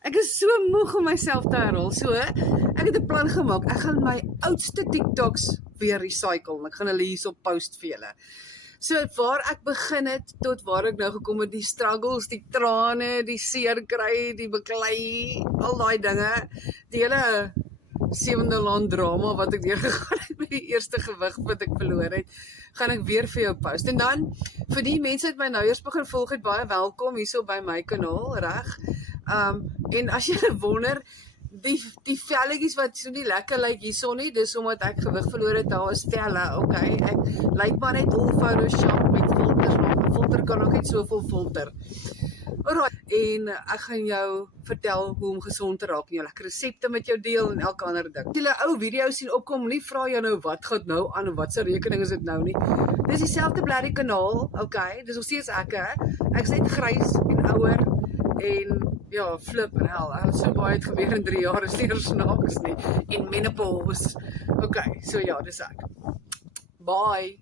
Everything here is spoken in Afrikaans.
Ek is so moeg om myself te herhaal. So, ek het 'n plan gemaak. Ek gaan my oudste TikToks weer recycle. Ek gaan hulle hierso post vir julle. So waar ek begin het tot waar ek nou gekom het, die struggles, die trane, die seer kry, die beklei, al daai dinge, die hele 7de laan drama wat ek deurgegaan het met die eerste gewig wat ek verloor het, gaan ek weer vir jou post. En dan, vir die mense wat my nou eers begin volg het, baie welkom hierso by my kanaal, reg? En as jy wonder, die velletjies wat so nie lekker lyk hierso nie, dis omdat ek gewig verloor het, daar is velle, okay? Ek lyk maar net all Photoshop met filters, maar 'n filter kan ook net soveel filter. Alright, en ek gaan jou vertel hoe om gesond te raak en jou lekker resepte met jou deel en elke ander ding. As jy 'n ou video sien opkom, nie vra jou nou wat gaan nou aan en wat se rekening is dit nou nie. Dis dieselfde blerrie kanaal, okay? Dis nog steeds ek, hè? Ek's net grys en ouer en ja, flip en hel. So baie het gebeur in 3 jaar, is nie eers snaaks nie. En menopause. Okay, so ja, dis ek. Bye.